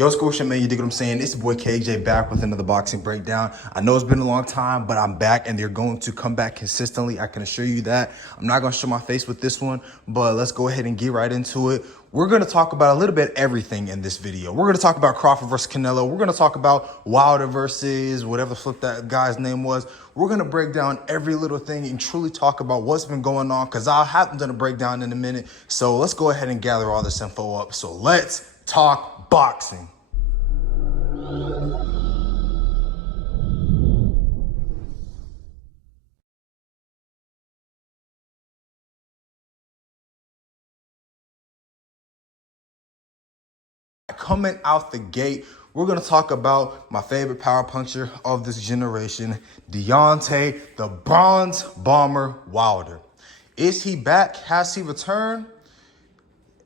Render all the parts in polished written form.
Yo, what's good, man? You dig what I'm saying? It's your boy KJ back with another boxing breakdown. I know it's been a long time, but I'm back and they're going to come back consistently. I can assure you that. I'm not going to show my face with this one, but let's go ahead and get right into it. We're going to talk about a little bit everything in this video. We're going to talk about Crawford versus Canelo. We're going to talk about Wilder versus whatever the flip that guy's name was. We're going to break down every little thing and truly talk about what's been going on because I haven't done a breakdown in a minute. So let's go ahead and gather all this info up. So let's talk boxing. Coming out the gate, we're going to talk about my favorite power puncher of this generation, Deontay the Bronze Bomber Wilder. Is he back? Has he returned?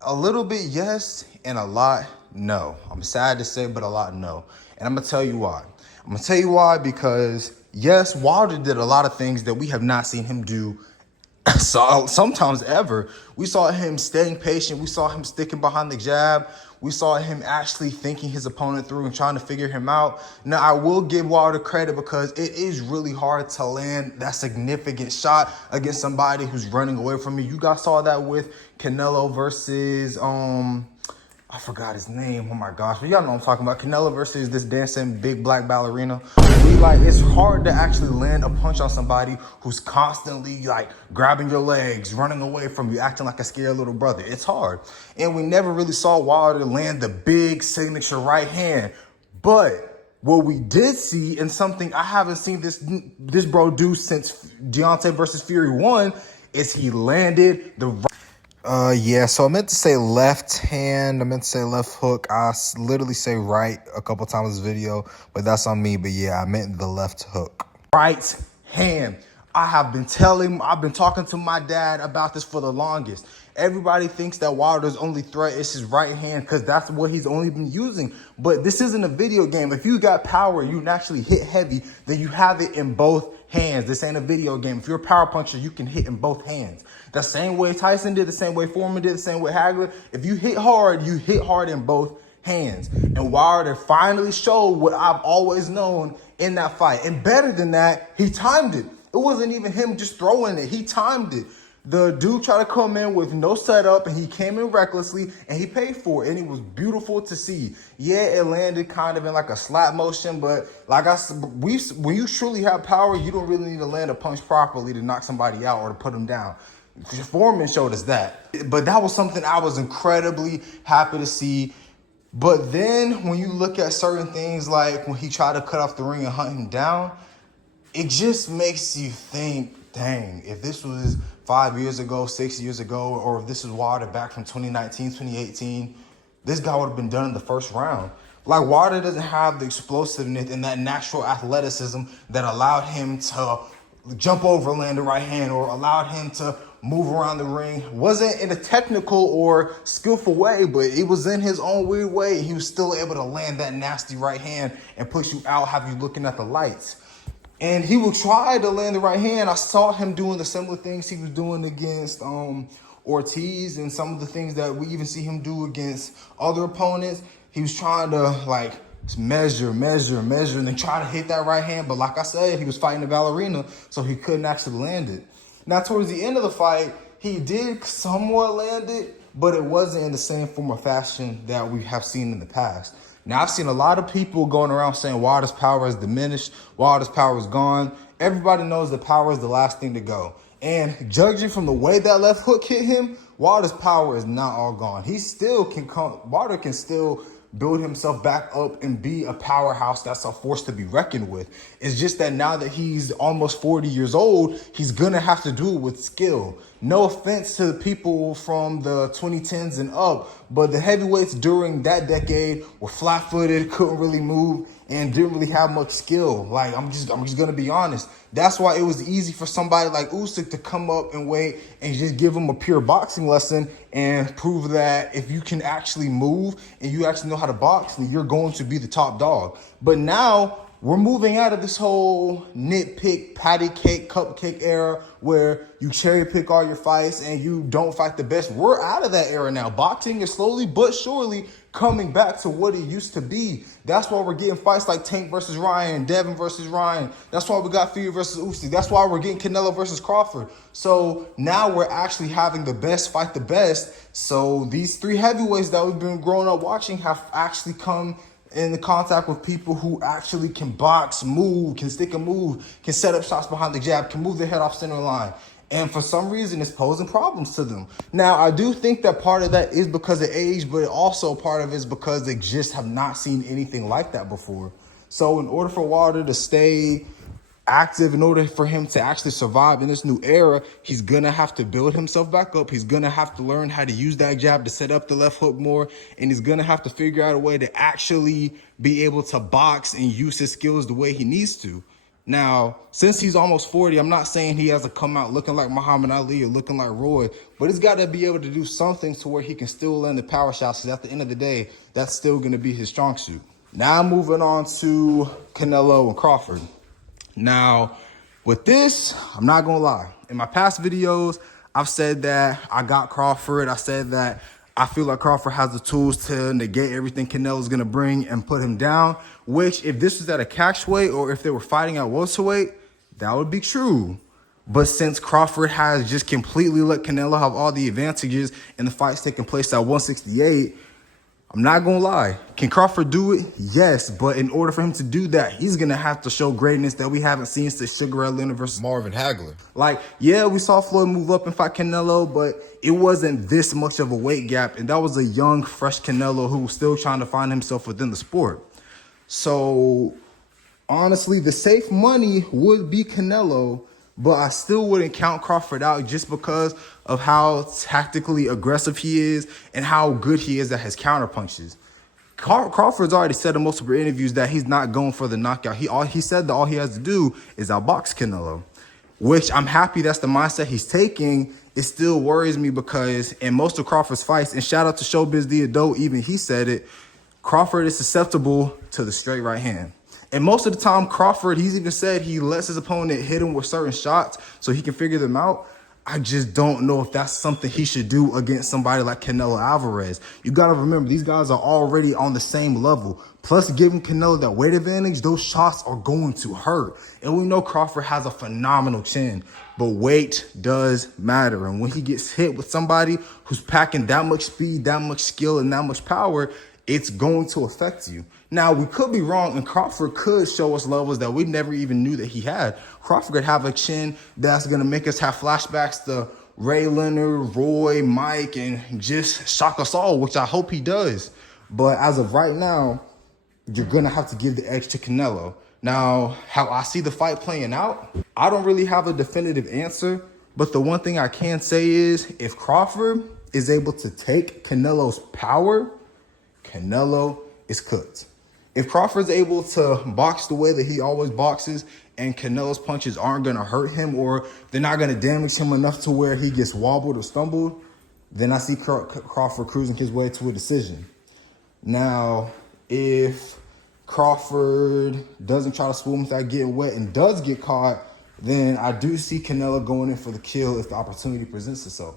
A little bit yes, and a lot no. I'm sad to say, but a lot no. And I'm going to tell you why. I'm going to tell you why because, yes, Wilder did a lot of things that we have not seen him do sometimes ever. We saw him staying patient. We saw him sticking behind the jab. We saw him actually thinking his opponent through and trying to figure him out. Now, I will give Wilder credit because it is really hard to land that significant shot against somebody who's running away from you. You guys saw that with Canelo versus, I forgot his name. Oh my gosh. But y'all know what I'm talking about. Canelo versus this dancing big black ballerina. It's hard to actually land a punch on somebody who's constantly grabbing your legs, running away from you, acting like a scared little brother. It's hard. And we never really saw Wilder land the big signature right hand. But what we did see, and something I haven't seen this bro do since Deontay versus Fury 1, is he landed the right. Yeah, so I meant to say left hand. I meant to say left hook. I literally say right a couple times in this video, but that's on me. But yeah, I meant the left hook. Right hand. I've been talking to my dad about this for the longest. Everybody thinks that Wilder's only threat is his right hand because that's what he's only been using. But this isn't a video game. If you got power, you naturally hit heavy, then you have it in both hands. This ain't a video game. If you're a power puncher, you can hit in both hands. The same way Tyson did, the same way Foreman did, the same way Hagler. If you hit hard in both hands. And Wilder finally showed what I've always known in that fight. And better than that, he timed it. It wasn't even him just throwing it. He timed it. The dude tried to come in with no setup, and he came in recklessly, and he paid for it, and it was beautiful to see. Yeah, it landed kind of in like a slap motion, but like I said, when you truly have power, you don't really need to land a punch properly to knock somebody out or to put them down. Foreman showed us that. But that was something I was incredibly happy to see. But then when you look at certain things, like when he tried to cut off the ring and hunt him down, it just makes you think, dang, if this was 5 years ago, 6 years ago, or if this was Wilder back from 2019, 2018, this guy would have been done in the first round. Like, Wilder doesn't have the explosiveness and that natural athleticism that allowed him to jump over, land the right hand, or allowed him to move around the ring. Wasn't in a technical or skillful way, but it was in his own weird way. He was still able to land that nasty right hand and push you out, have you looking at the lights. And he would try to land the right hand. I saw him doing the similar things he was doing against Ortiz and some of the things that we even see him do against other opponents. He was trying to measure, and then try to hit that right hand. But like I said, he was fighting a ballerina, so he couldn't actually land it. Now, towards the end of the fight, he did somewhat land it, but it wasn't in the same form or fashion that we have seen in the past. Now, I've seen a lot of people going around saying Wilder's power has diminished, Wilder's power is gone. Everybody knows that power is the last thing to go. And judging from the way that left hook hit him, Wilder's power is not all gone. Wilder can still build himself back up and be a powerhouse that's a force to be reckoned with. It's just that now that he's almost 40 years old, he's gonna have to do it with skill. No offense to the people from the 2010s and up, but the heavyweights during that decade were flat-footed, couldn't really move, and didn't really have much skill. I'm just gonna be honest. That's why it was easy for somebody like Usyk to come up and wait and just give him a pure boxing lesson and prove that if you can actually move and you actually know how to box, then you're going to be the top dog. But now we're moving out of this whole nitpick, patty cake, cupcake era where you cherry pick all your fights and you don't fight the best. We're out of that era now. Boxing is slowly but surely coming back to what it used to be. That's why we're getting fights like Tank versus Ryan, Devin versus Ryan. That's why we got Fury versus Usyk. That's why we're getting Canelo versus Crawford. So now we're actually having the best fight the best. So these three heavyweights that we've been growing up watching have actually come in contact with people who actually can box, move, can stick and move, can set up shots behind the jab, can move their head off center line. And for some reason, it's posing problems to them. Now, I do think that part of that is because of age, but also part of it is because they just have not seen anything like that before. So in order for Wilder to stay active, in order for him to actually survive in this new era, he's gonna have to build himself back up. He's gonna have to learn how to use that jab to set up the left hook more, and he's gonna have to figure out a way to actually be able to box and use his skills the way he needs to. Now, since he's almost 40, I'm not saying he has to come out looking like Muhammad Ali or looking like Roy, but he's got to be able to do something to where he can still land the power shots, because at the end of the day, that's still going to be his strong suit. Now, moving on to Canelo and Crawford. Now, with this, I'm not going to lie. In my past videos, I've said that I got Crawford. I said that I feel like Crawford has the tools to negate everything Canelo's going to bring and put him down, which if this was at a catch weight or if they were fighting at welterweight, that would be true. But since Crawford has just completely let Canelo have all the advantages in the fights taking place at 168, I'm not going to lie. Can Crawford do it? Yes. But in order for him to do that, he's going to have to show greatness that we haven't seen since Sugar Ray Leonard versus Marvin Hagler. Like, yeah, we saw Floyd move up and fight Canelo, but it wasn't this much of a weight gap. And that was a young, fresh Canelo who was still trying to find himself within the sport. So, honestly, the safe money would be Canelo, but I still wouldn't count Crawford out just because of how tactically aggressive he is and how good he is at his counterpunches. Crawford's already said in multiple interviews that he's not going for the knockout. He said that all he has to do is outbox Canelo, which I'm happy that's the mindset he's taking. It still worries me because in most of Crawford's fights, and shout out to Showbiz the Adult, even he said it, Crawford is susceptible to the straight right hand. And most of the time, Crawford, he's even said he lets his opponent hit him with certain shots so he can figure them out. I just don't know if that's something he should do against somebody like Canelo Alvarez. You got to remember, these guys are already on the same level. Plus, giving Canelo that weight advantage, those shots are going to hurt. And we know Crawford has a phenomenal chin, but weight does matter. And when he gets hit with somebody who's packing that much speed, that much skill, and that much power, it's going to affect you. Now, we could be wrong, and Crawford could show us levels that we never even knew that he had. Crawford could have a chin that's going to make us have flashbacks to Ray Leonard, Roy, Mike, and just shock us all, which I hope he does. But as of right now, you're going to have to give the edge to Canelo. Now, how I see the fight playing out, I don't really have a definitive answer. But the one thing I can say is if Crawford is able to take Canelo's power, Canelo is cooked. If Crawford's able to box the way that he always boxes and Canelo's punches aren't going to hurt him or they're not going to damage him enough to where he gets wobbled or stumbled, then I see Crawford cruising his way to a decision. Now, if Crawford doesn't try to swim without getting wet and does get caught, then I do see Canelo going in for the kill if the opportunity presents itself.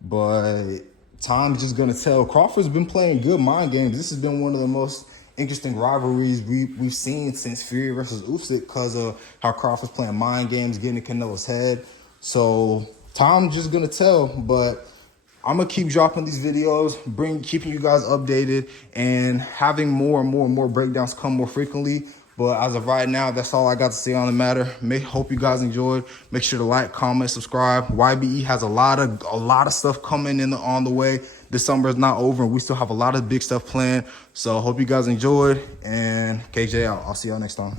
But time's just going to tell. Crawford's been playing good mind games. This has been one of the most interesting rivalries we've seen since Fury versus Usyk because of how Crawford's playing mind games, getting in Canelo's head. So time's just going to tell. But I'm going to keep dropping these videos, keeping you guys updated, and having more and more breakdowns come more frequently. But as of right now, that's all I got to say on the matter. Hope you guys enjoyed. Make sure to like, comment, subscribe. YBE has a lot of stuff coming in on the way. This summer is not over, and we still have a lot of big stuff planned. So hope you guys enjoyed. And KJ out. I'll see y'all next time.